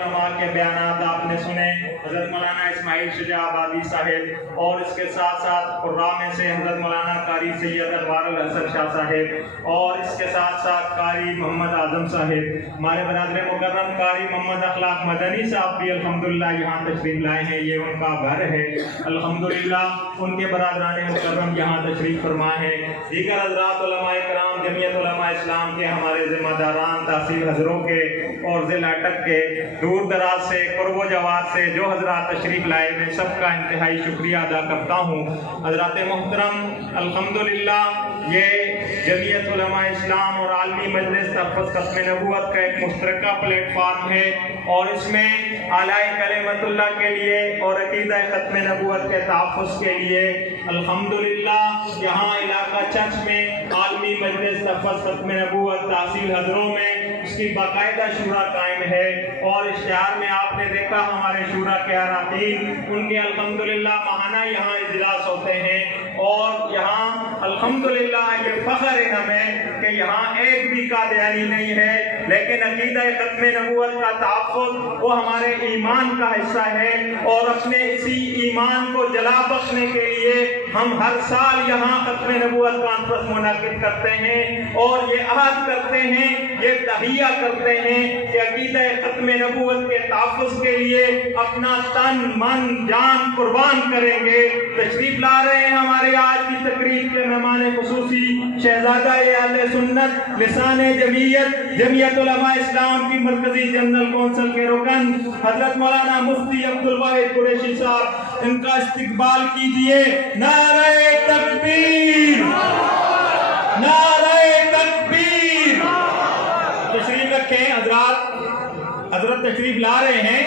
علماء کے بیانات آپ نے سنے، حضرت مولانا اسماعیل شجاع آبادی صاحب، اور اس کے ساتھ ساتھ قراء میں سے حضرت مولانا قاری سید انوار الحسن شاہ صاحب، اور اس کے ساتھ ساتھ قاری محمد اعظم صاحب، ہمارے برادر مکرم قاری محمد اخلاق مدنی صاحب بھی الحمدللہ یہاں تشریف لائے ہیں، یہ ان کا گھر ہے الحمدللہ، ان کے برادران مکرم یہاں تشریف فرما ہے، دیگر حضرات علماء کرام، جمعیت علماء اسلام کے ہمارے ذمہ داران، تحصیل حضروں کے اور ضلع اٹک کے، دور دراز سے، قرب و جوار سے جو حضرات تشریف لائے، میں سب کا انتہائی شکریہ ادا کرتا ہوں۔ حضرات محترم، الحمدللہ یہ جمعیت علماء اسلام اور عالمی مجلس تحفظ ختم نبوت کا ایک مشترکہ پلیٹ فارم ہے، اور اس میں اعلی کلمت اللہ کے لیے اور عقیدہ ختم نبوت کے تحفظ کے لیے الحمدللہ یہاں علاقہ چرچ میں عالمی مجلس تحفظ ختم نبوت تحصیل حضروں میں اس کی باقاعدہ شورا قائم ہے، اور اشتہار میں آپ نے دیکھا ہمارے شورا کے اراکین ان کے الحمدللہ ماہانہ یہاں اجلاس ہوتے ہیں، اور یہاں الحمدللہ یہ فخر ہے ہمیں کہ یہاں ایک بھی قادیانی نہیں ہے، لیکن عقیدہ ختم نبوت کا تحفظ وہ ہمارے ایمان کا حصہ ہے، اور اپنے اسی ایمان کو جلا بخشنے کے لیے ہم ہر سال یہاں ختم نبوت کانفرنس منعقد کرتے ہیں، اور یہ عہد کرتے ہیں، یہ تہیہ کرتے ہیں کہ عقیدہ ختم نبوت کے تحفظ کے لیے اپنا تن من جان قربان کریں گے۔ تشریف لا رہے ہیں ہمارے آج کی تقریب کے مہمان خصوصی شہزادہ اہل سنت لسان جمعیت علماء اسلام کی مرکزی جنرل کونسل کے رکن حضرت مولانا مفتی عبدالواحد قریشی صاحب، ان کا استقبال کیجئے۔ نعرہ تکبیر، نعرہ تکبیر۔ تشریف رکھیں حضرت تشریف لا رہے ہیں،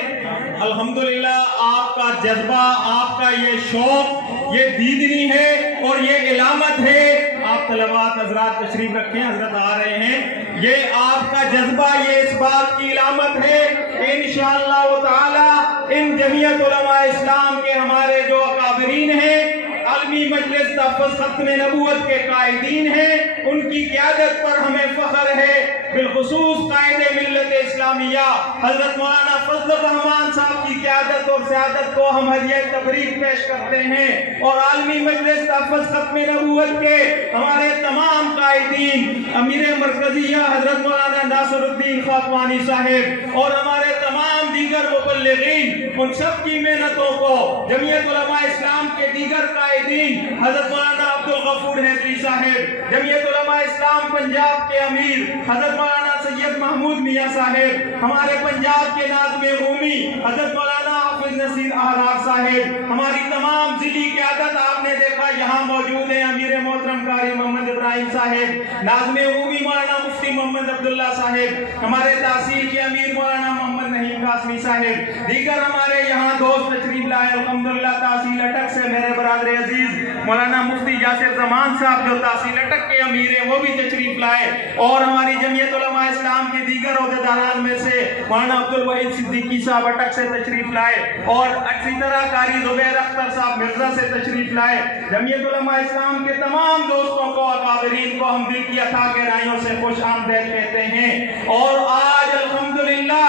الحمدللہ آپ کا جذبہ، آپ کا یہ شوق، یہ دیدنی ہے اور یہ علامت ہے۔ آپ طلبات حضرات تشریف رکھیں، حضرت آ رہے ہیں، یہ آپ کا جذبہ، یہ اس بات کی علامت ہے کہ انشاءاللہ تعالی ان جمعیت علماء اسلام کے ہمارے جو اکابرین ہیں، عالمی مجلس تحفظ ختم نبوت کے قائدین ہیں، ان کی قیادت پر ہمیں فخر ہے، بالخصوص قائد ملت اسلامیہ حضرت مولانا فضل الرحمان صاحب کی قیادت اور سیادت کو ہم ہدیہ تبریک پیش کرتے ہیں، اور عالمی مجلس تحفظ ختم نبوت کے ہمارے تمام قائدین، امیر مرکزیہ حضرت مولانا ناصر الدین خاقوانی صاحب اور ہمارے تمام دیگر مبلغین، ان سب کی محنتوں کو جمعیت علماء اسلام کے دیگر قائدین حضرت مولانا عبدالغفور حیدری صاحب، جمعیت علماء اسلام پنجاب کے امیر حضرت مولانا سید محمود میاں صاحب، ہمارے پنجاب کے ناظم عمومی حضرت مولانا حافظ نصیر احرار صاحب، ہماری تمام ضلعی قیادت آپ نے دیکھا یہاں موجود ہیں، امیر محترم قاری محمد ابراہیم صاحب، ناظم عمومی مولانا مفتی محمد عبداللہ صاحب، ہمارے تحصیل کے امیر مولانا محمد نحیم قاسمی صاحب، دیگر ہمارے یہاں دوست تشریف لائے الحمدللہ۔ تحصیل اٹک سے میرے برادر عزیز مولانا مفتی یاسر زمان صاحب جو تحصیل اٹک کے امیر ہیں وہ بھی تشریف لائے، اور ہماری جمعیت علماء اسلام کے دیگر عہدیداران میں سے مولانا عبدالوحید صدیقی صاحب اٹک سے تشریف لائے، اور اسی طرح قاری زبیر اختر صاحب مرزا سے تشریف لائے۔ جمعیت علماء اسلام کے تمام دوستوں کو، اکابرین کو ہم دل کی اتھا گہرائیوں سے خوش آمدید کہتے ہیں، اور آج الحمدللہ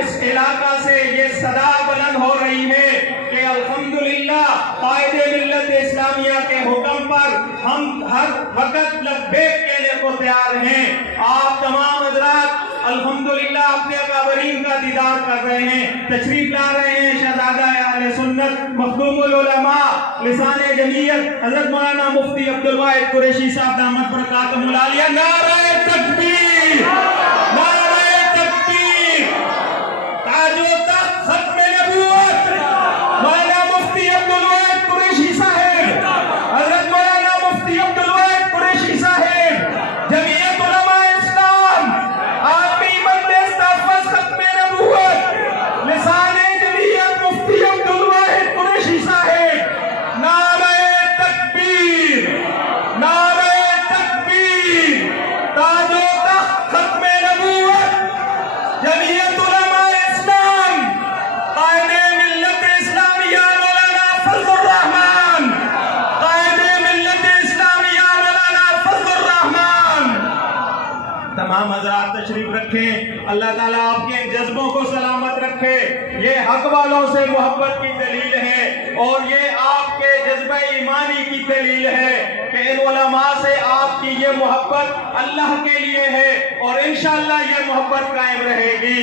اس علاقہ سے یہ صدا بلند ہو رہی ہے کہ الحمدللہ قائد ملت اسلامیہ کے حکم پر ہم ہر وقت لبیک کہنے کو تیار ہیں۔ آپ تمام حضرات الحمدللہ اپنے اکابرین کا دیدار کر رہے ہیں، تشریف لا رہے ہیں شہزادہ اہل سنت مخدوم العلماء لسان جمعیت حضرت مولانا مفتی عبدالواحد قریشی صاحب دامت برکاتہم العالیہ۔ نعرہ تکبیر، نعرہ تکبیر۔ تاج و تخت ختم نبوت مولانا مفتی عبدالواحد قریشی صاحب، حضرت مولانا مفتی عبدالواحد قریشی صاحب، جمعیت علماء اسلام، عالمی مجلس تحفظ ختم نبوت، لسان جمعیت مفتی عبدالواحد قریشی صاحب۔ نعرہ تکبیر، نعرہ تکبیر۔ تاج و تخت ختم نبوت، جمعیت علماء اسلام، قائد ملت اسلامیہ مولانا فضل الرحمان، قائد ملت اسلامیہ مولانا فضل الرحمان۔ تمام حضرات تشریف رکھیں، اللہ تعالیٰ آپ کے جذبوں کو سلامت رکھے، یہ حق والوں سے محبت کی دلیل ہے، اور یہ آپ کے جذبہ ایمانی کی دلیل ہے کہ ان علماء سے آپ کی یہ محبت اللہ کے لیے ہے، اور انشاءاللہ یہ محبت قائم رہے گی۔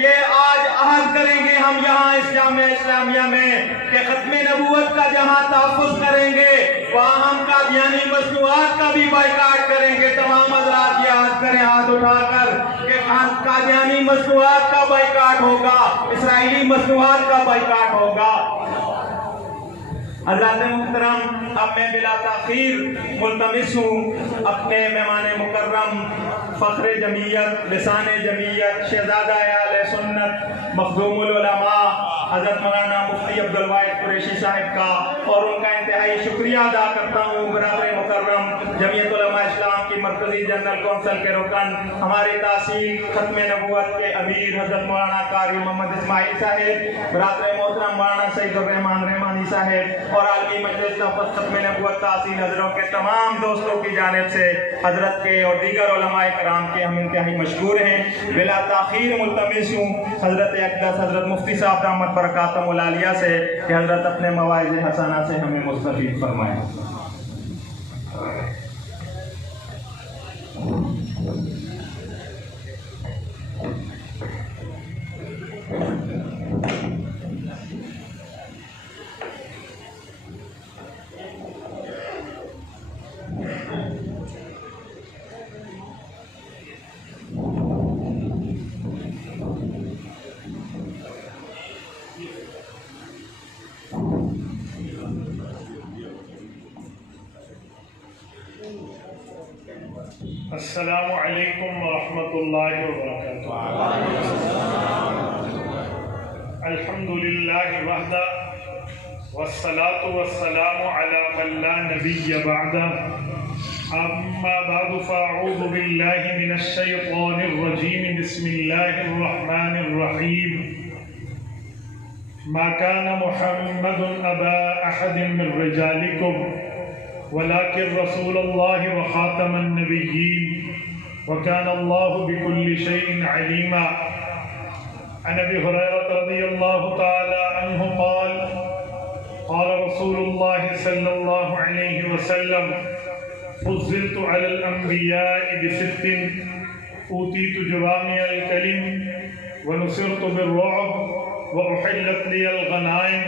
یہ آج عہد کریں گے ہم یہاں اس جامعہ اسلامیہ میں کہ ختم نبوت کا جہاں تحفظ کریں گے وہاں ہم قادیانی مصنوعات کا بھی بائیکاٹ کریں گے۔ تمام حضرات یہ عہد کریں ہاتھ اٹھا کر کہ قادیانی مصنوعات کا بائیکاٹ ہوگا، اسرائیلی مصنوعات کا بائیکاٹ ہوگا۔ حضرات محترم، اب میں بلا تاخیر ملتمس ہوں اپنے مہمان مکرم فخر جمعیت، لسان جمعیت، شہزادہ اہل سنت، مخدوم العلماء حضرت مولانا مفتی عبدالواحد قریشی صاحب کا، اور ان کا انتہائی شکریہ ادا کرتا ہوں۔ برادر مکرم، جمعیت علماء اسلام کی مرکزی جنرل کونسل کے رکن، ہمارے تحصیل ختم نبوت کے امیر حضرت مولانا قاری محمد اسماعیل صاحب، برادر محترم مولانا سعید الرحمان رحمانی صاحب، اور عالمی مجلس ختم نبوت تحصیل حضروں کے تمام دوستوں کی جانب سے حضرت کے اور دیگر علماء کرام کے ہم انتہائی مشکور ہیں۔ بلا تاخیر ملتمس ہوں حضرت اقدس حضرت مفتی صاحب دامت برکاتہم العالیہ سے کہ حضرت اپنے مواعظ حسنہ سے ہمیں مستفید فرمائیں۔ السلام علیکم ورحمۃ اللہ وبرکاتہ۔ الحمد للہ وحدہ والصلاة والسلام علی من لا نبی بعدہ، اما بعد فاعوذ باللہ من الشیطان الرجیم، بسم اللہ الرحمن الرحیم۔ ما كان محمد ابا احد من رجالکم ولكن رسول الله وخاتم النبيين وكان الله بكل شيء عليما۔ عن ابي هريرة رضي الله تعالى عنه قال قال رسول الله صلى الله عليه وسلم فضلت على الأنبياء بست، أوتيت جوامع الكلم ونصرت بالرعب وأحلت لي الغنائم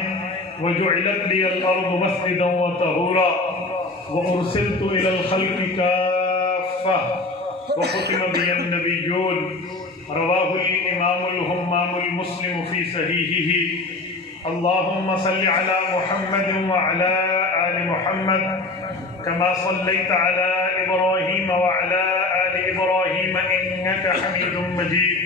وجعلت لي الأرض مسجدا وطهورا وأرسلت إلى الخلق كافة وختم بي النبيون۔ رواه الإمام الهمام المسلم في صحيحه۔ اللهم صل على محمد وعلى آل محمد كما صليت على إبراهيم وعلى آل إبراهيم إنك حميد مجيد۔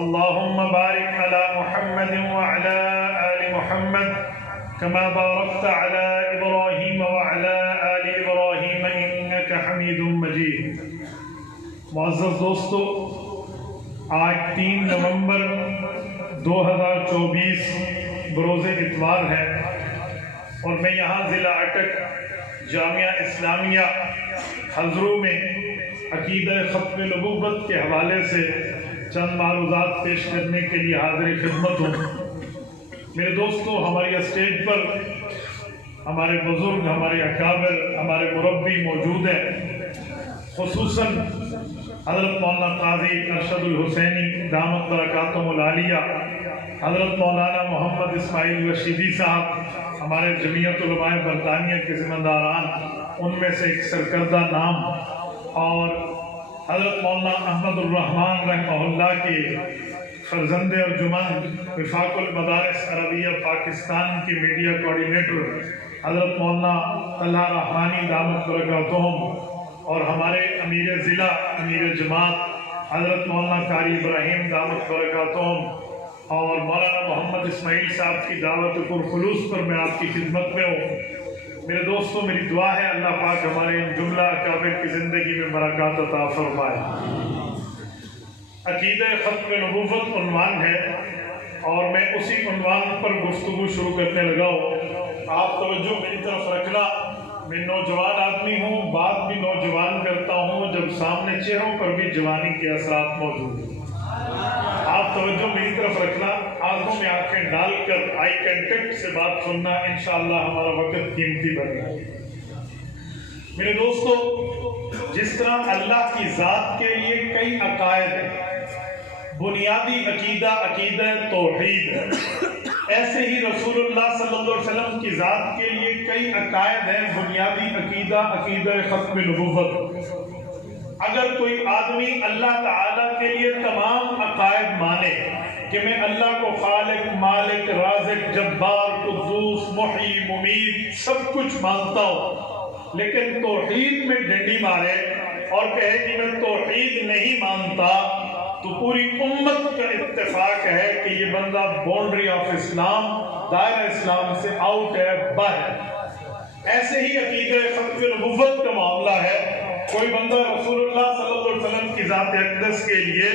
اللهم بارك على محمد وعلى آل محمد كما باركت على إبراهيم وعلى آل إبراهيم إنك حميد مجيد۔ معزز دوستو، آج 3 نومبر 2024 بروز اتوار ہے، اور میں یہاں ضلع اٹک جامعہ اسلامیہ حضروں میں عقیدہ ختم نبوت کے حوالے سے چند معروضات پیش کرنے کے لیے حاضر خدمت ہوں۔ میرے دوستو، ہماری اسٹیج پر ہمارے بزرگ، ہمارے اکابر، ہمارے مربی موجود ہیں، خصوصاً حضرت مولانا قاضی ارشد الحسینی دامت برکاتہم العالیہ، حضرت مولانا محمد اسماعیل رشیدی صاحب، ہمارے جمعیت علماء برطانیہ کے ذمہ داران، ان میں سے ایک سرکردہ نام، اور حضرت مولانا احمد الرحمان رحمہ اللہ کے فرزند ارجمند، وفاق المدارس عربیہ پاکستان کے میڈیا کوارڈینیٹر حضرت مولانا طلحہ رحمانی دامت برکاتہم، اور ہمارے امیر ضلع، امیر جماعت حضرت مولانا قاری ابراہیم دامت برکاتہم، اور مولانا محمد اسماعیل صاحب کی دعوت پرخلوص پر میں آپ کی خدمت میں ہوں۔ میرے دوستو، میری دعا ہے اللہ پاک ہمارے ان جملہ اکابر کی زندگی میں برکات عطا فرمائے۔ عقیدہ ختم نبوت عنوان ہے، اور میں اسی عنوان پر گفتگو شروع کرنے لگا ہوں۔ آپ توجہ میری طرف رکھنا، میں نوجوان آدمی ہوں، بات بھی نوجوان کرتا ہوں جب سامنے چہروں پر بھی جوانی کے اثرات موجود ہیں۔ آپ توجہ میری طرف رکھنا، آج ڈال کر آئی کنٹیکٹ سے بات سننا انشاءاللہ ہمارا وقت قیمتی بن رہا ہے۔ میرے دوستو، جس طرح اللہ کی ذات کے لیے کئی عقائد ہیں، بنیادی عقیدہ توحید ہے، ایسے ہی رسول اللہ صلی اللہ علیہ وسلم کی ذات کے لیے کئی عقائد ہیں، بنیادی عقیدہ ختم نبوت۔ اگر کوئی آدمی اللہ تعالیٰ کے لیے تمام عقائد مانے کہ میں اللہ کو خالق، مالک، رازق، جبار، قدوس، محیی، ممیت سب کچھ مانتا ہوں، لیکن توحید میں ڈنڈی مارے اور کہے کہ میں توحید نہیں مانتا، تو پوری امت کا اتفاق ہے کہ یہ بندہ باؤنڈری آف اسلام، دائرہ اسلام سے آؤٹ ہے، باہر۔ ایسے ہی عقیدہ ختم نبوت کا معاملہ ہے۔ کوئی بندہ رسول اللہ صلی اللہ علیہ وسلم کی ذات اقدس کے لیے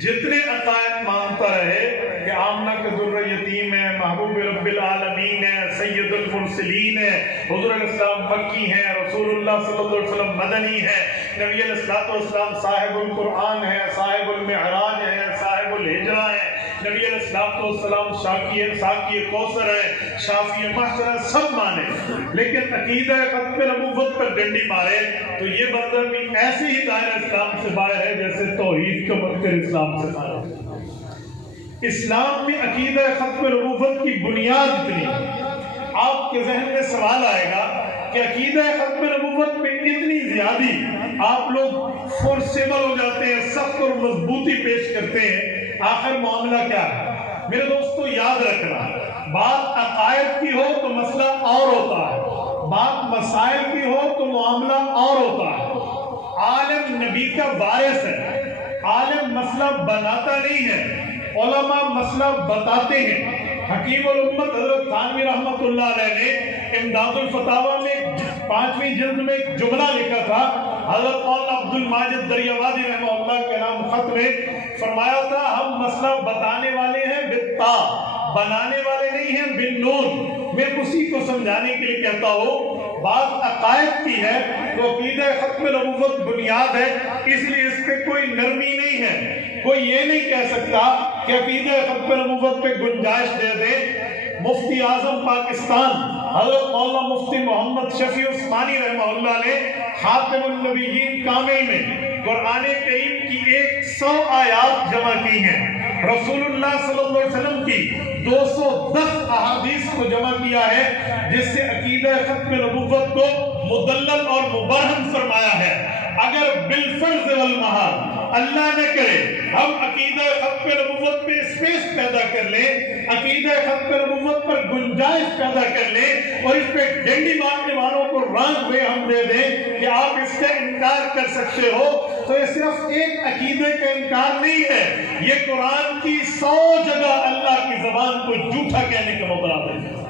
جتنے عقائد مانتا رہے کہ آمنہ کا در یتیم ہے، محبوب رب العالمین ہے، سید المرسلین ہے، حضور علیہ السلام مکی ہیں، رسول اللہ صلی اللہ علیہ وسلم مدنی ہے، نبی علیہ السلام صاحب القرآن ہے، صاحب المعراج ہے، صاحب الہجرہ ہے، نبی علیہ السلام ساقی کوثر ہے، شافی محشر ہے، سب مانے، لیکن عقیدہ ختم نبوت پر ڈنڈی مارے تو یہ بندہ بھی ایسے ہی دائرہ اسلام سے باہر ہے جیسے توحید کا منکر اسلام سے باہر ہے۔ اسلام میں عقیدہ ختم نبوت کی بنیاد اتنی ہے۔ آپ کے ذہن میں سوال آئے گا کہ عقیدہ ختم نبوت میں اتنی زیادی آپ لوگ فورسیبل ہو جاتے ہیں، سخت اور مضبوطی پیش کرتے ہیں، آخر معاملہ کیا ہے؟ میرے دوستو یاد رکھنا، بات عقائد کی ہو تو مسئلہ اور ہوتا ہے، بات مسائل کی ہو تو معاملہ اور ہوتا ہے۔ عالم نبی کا وارث ہے، عالم مسئلہ بناتا نہیں ہے، علماء مسئلہ بتاتے ہیں۔ حکیم الامت حضرت تھانوی رحمت اللہ علیہ نے امداد الفتاوی میں 5ویں جلد میں ایک جملہ لکھا تھا، حضرت مولانا عبد الماجد دریابادی رحمہ اللہ کے نام خط میں فرمایا تھا، ہم مسئلہ بتانے والے ہیں بالتا، بنانے والے نہیں ہیں بالنون۔ میں اسی کو سمجھانے کے لیے کہتا ہوں، بات عقائد کی ہے تو عقیدہ ختم نبوت بنیاد ہے، اس لیے اس پہ کوئی نرمی نہیں ہے۔ کوئی یہ نہیں کہہ سکتا کہ عقیدہ ختم نبوت پہ گنجائش دے دے۔ مفتی اعظم پاکستان حضرت مولانا مفتی محمد شفیع عثمانی رحمہ اللہ نے خاتم النبیین کامل میں قرآن کریم کی 100 آیات جمع کی ہیں، رسول اللہ صلی اللہ علیہ وسلم کی 210 احادیث کو جمع کیا ہے، جس سے عقیدہ ختم نبوت کو مدلل اور مبرہن فرمایا ہے۔ اگر بالفرض والمحال اللہ نہ کرے ہم عقیدہ ختم نبوت پہ اسپیس پیدا کر لیں، عقیدہ ختم نبوت پر گنجائش پیدا کر لیں اور اس پہ ڈنڈی مارنے والوں کو رانگ میں ہم دے دیں کہ آپ اس کا انکار کر سکتے ہو، تو یہ صرف ایک عقیدے کا انکار نہیں ہے، یہ قرآن کی 100 جگہ اللہ کی زبان کو جھوٹا کہنے کا مطابق ہے۔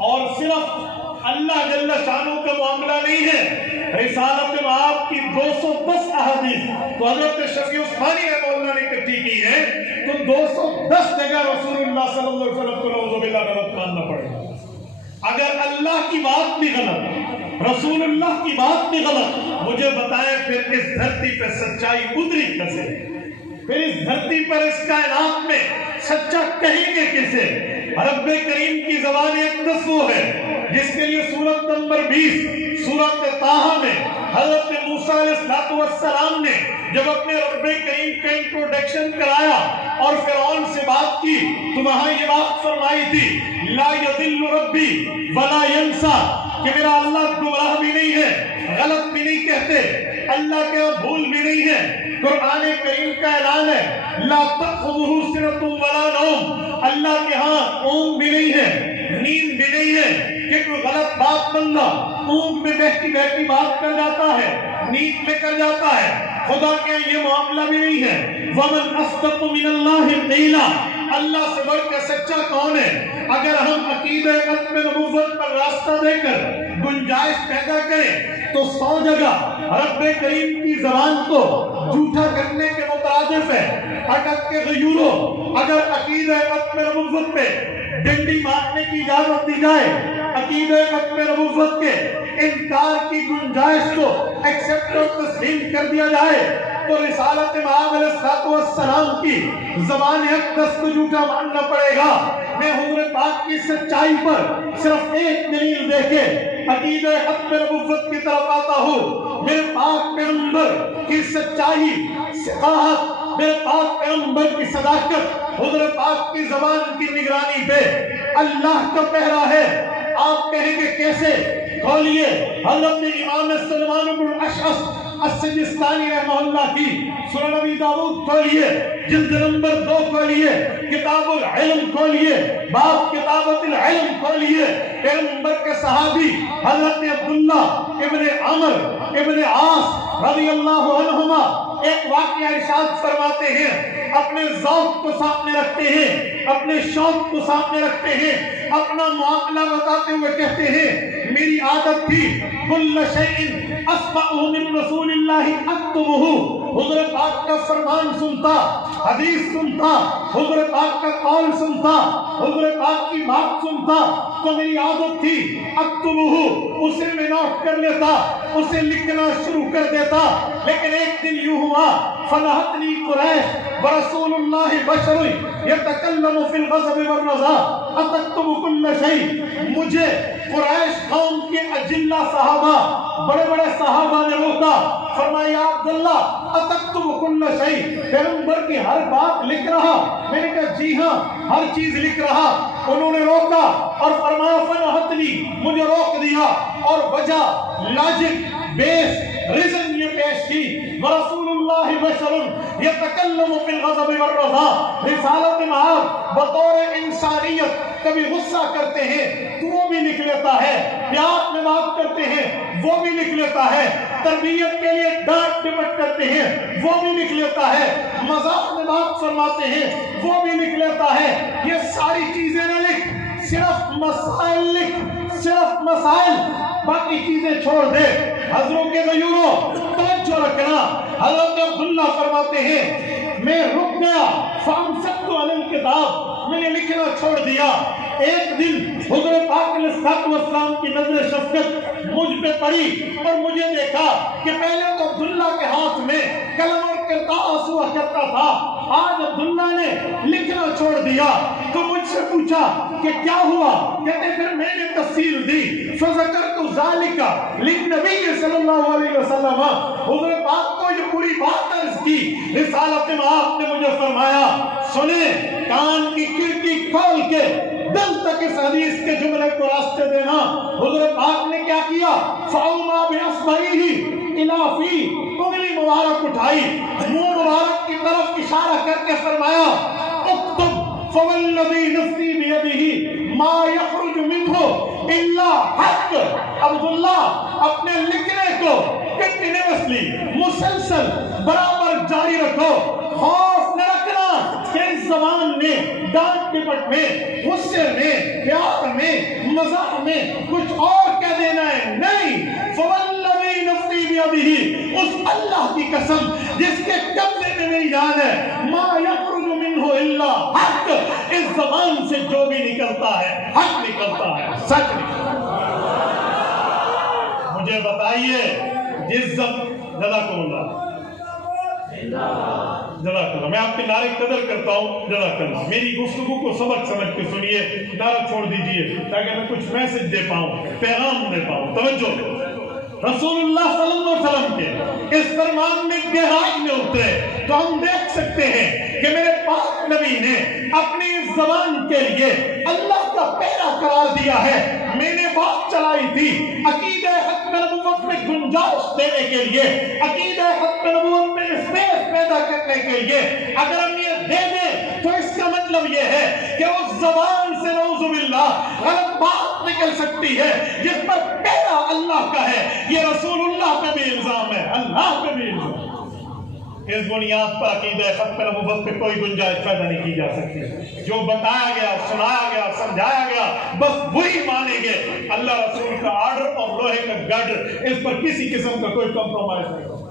اور صرف اللہ جل شانہ کا معاملہ نہیں ہے، رسالت آپ کی 210 احادیث تو حضرت شفیع عثمانی رحمہ اللہ نے اکٹھی کی ہے، تو 210 جگہ رسول اللہ صلی اللہ علیہ وسلم کو نعوذ باللہ غلط ماننا پڑے گا۔ اگر اللہ کی بات بھی غلط، رسول اللہ کی بات بھی غلط، مجھے بتائیں پھر اس دھرتی پہ سچائی اتری کیسے؟ پھر اس دھرتی پر اس کائنات میں سچا کہیں گے کسے؟ رب کریم کی زبان اقدس وہ ہے جس کے لیے سورت نمبر 20 سورت طٰہٰ میں حضرت موسیٰ علیہ السلام نے جب اپنے رب کریم کا انٹروڈکشن کرایا اور فرعون سے بات کی تو وہاں یہ بات فرمائی تھی، لا یضل ربی ولا ینسیٰ، کہ میرا اللہ گمراہ بھی نہیں ہے، غلط بھی نہیں کہتے، اللہ کے بھول بھی نہیں ہے۔ قرآن کریم کا اعلان ہے، لا تأخذہ سنۃ ولا نوم، اللہ کے ہاں اونگ بھی نہیں ہے، نیند بھی نہیں ہے کہ کوئی غلط بات بندہ اونگ میں بہتی بہتی بات کر جاتا ہے، نیند میں کر جاتا ہے، خدا کے یہ معاملہ بھی نہیں ہے۔ وَمَنْ أَصْدَقُ مِنَ اللَّهِ قِيلًا، اللہ سے بڑھ کر سچا کون ہے؟ اگر ہم عقیدہ ختم نبوت پر راستہ دے کر گنجائش پیدا کریں تو 100 جگہ رب کریم کی زبان کو جھوٹا کرنے کے مترادف ہے۔ اٹک کے غیوروں، اگر عقیدہ ختم نبوت پہ ڈنڈی مارنے کی اجازت دی جائے، عقیدہ ختم نبوت کے انکار کی گنجائش کو ایکسپٹ اور تسلیم کر دیا جائے، تو رسالت مآب علیہ السلام کی زبان اقدس کو جھوٹا ماننا پڑے گا۔ میں حضور پاک کی سچائی پر صرف ایک دلیل دے کے عقیدہ ختم نبوت کی طرف آتا ہوں۔ میرے پاک پیغمبر کی سچائی، صداقت، میرے پاک پیغمبر کی صداقت، حضور پاک کی زبان کی نگرانی پہ اللہ کا پہرا ہے۔ آپ کہیں گے کیسے؟ کھولیے حضرت امام سلمان بن الاشعث السجستانی رحمہ اللہ کی سنن نبی داؤد کھولیے، جلد نمبر 2 کھولیے، کتاب العلم کھولیے، باب کتابت العلم کھولیے۔ پیغمبر کے صحابی حضرت عبداللہ ابن عمر ابن عاص رضی اللہ عنہما ایک واقعہ ارشاد فرماتے ہیں، اپنے ذوق کو سامنے رکھتے ہیں، اپنے شوق کو سامنے رکھتے ہیں، اپنا معاملہ بتاتے ہوئے کہتے ہیں میری عادت تھی کل شیء اسمعہ من رسول اللہ اکتبہ، حضور پاک کا فرمان سنتا، حدیث سنتا، حضور پاک کا قول سنتا، حضور پاک کی بات سنتا تو میری عادت تھی اکتبہ، اسے میں نوٹ کر لیتا، اسے لکھنا شروع کر دیتا۔ لیکن ایک دن یوں ہوا فنہتنی قریش ورسول اللہ بشر یتکلم فی الغضب والرضا اتکتب کل شیء، مجھے قریش قوم کے اجلہ صحابہ، بڑے بڑے صحابہ نے روکا، فرمایا عبداللہ اتکتب کل شیء، پیغمبر کی ہر بات لکھ رہا؟ میں نے کہا جی ہاں ہر چیز لکھ رہا۔ انہوں نے روکا اور فرمایا فنہتنی، مجھے روک دیا، اور وجہ لاجک بیس ریزن یہ پیش کی ورسول اللہ بشر یتکلم فی الغضب والرضا، رسالت مآب بطور انسانیت کبھی غصہ کرتے ہیں تو وہ بھی لکھ لیتا ہے، پیار میں بات کرتے ہیں وہ بھی لکھ لیتا ہے، تربیت کے لیے ڈانٹ ڈپٹ کرتے ہیں وہ بھی لکھ لیتا ہے، مذاق میں بات فرماتے ہیں وہ بھی لکھ لیتا ہے۔ یہ ساری چیزیں نہ لکھ، صرف مسائل لکھ، صرف مسائل، باقی چیزیں چھوڑ دے۔ حضروں کے غیوروں توجہ رکھنا، حضرت عبداللہ فرماتے ہیں میں رک گیا فامسکت علی الکتاب، میں نے لکھنا چھوڑ دیا۔ ایک دن حضور پاک علیہ السلام کی نظر شفقت مجھ پہ پڑی اور مجھے دیکھا کہ پہلے تو عبداللہ کے ہاتھ میں قلم اور کرتاس ہوا کرتا تھا، آج عبداللہ نے لکھنا چھوڑ دیا۔ تو مجھ سے پوچھا کہ کیا ہوا؟ کہتے پھر میں نے تفصیل دی، فذکرت ذالک للنبی صلی اللہ علیہ وسلم، حضور پاک کو یہ پوری بات عرض کی۔ رسالت مآب نے مجھے فرمایا سنیں، کان کی کھڑکی کھول کے دل تک اس حدیث کے جملے کو راستے دینا۔ حضور پاک نے کیا کیا؟ فَأَوْمَا بِأَصْبَعِهِ إِلَىٰ فِي، انگلی مبارک اٹھائی، منہ مبارک کی طرف اشارہ کر کے فرمایا اکتب فوالذی نفسی بیدہ ما یخرج منہ الا حق۔ عبداللہ اپنے لکھنے کو کنٹینیوسلی مسلسل برابر جاری رکھو، خوف نہ رکھنا کہ اس زبان میں ڈانٹ ڈپٹ میں، غصے میں، پیار میں، مزاح میں کچھ اور کہہ دینا ہے، نہیں۔ فوالذی نفسی بیدہ، اس اللہ کی قسم جس کے قبضے میں میری جان ہے، ما یخرج منہ الا حق، اس زبان سے جو بھی نکلتا ہے حق نکلتا ہے، سچ نکلتا ہے۔ مجھے بتائیے جس جزاکم اللہ، جزاک اللہ، میں آپ کے نعرے قدر کرتا ہوں، جزاک اللہ، میری گفتگو کو سبق سمجھ کے سنیے، نعرہ چھوڑ دیجئے تاکہ میں کچھ میسج دے پاؤں، پیغام دے پاؤں۔ توجہ، رسول اللہ صلی اللہ علیہ وسلم کے اس فرمان میں گہرائی میں اترے تو ہم دیکھ سکتے ہیں کہ میرے پاک نبی نے اپنی اس زبان کے لیے اللہ کا پہرا قرار دیا ہے۔ میں نے بات چلائی تھی عقیدہ ختم نبوت میں گنجائش دینے کے لیے، عقیدہ ختم نبوت میں اسپیس پیدا کرنے کے لیے۔ اگر ہم یہ دے دیں تو اس کا مطلب یہ ہے کہ اس زبان سے نعوذ باللہ غلط بات نکل سکتی ہے جس پر پہرا اللہ کا ہے۔ یہ رسول اللہ پہ بھی الزام ہے، اللہ پہ بھی الزام ہے۔ اس بنیاد پر عقیدہ ختم نبوت پہ کوئی گنجائش پیدا نہیں کی جا سکتی۔ جو بتایا گیا، سنایا گیا، سمجھایا گیا، بس وہی مانیں گے۔ اللہ رسول کا آرڈر اور لوہے کا گارڈر، اس پر کسی قسم کا کوئی کمپرومائز نہیں ہوگا۔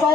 100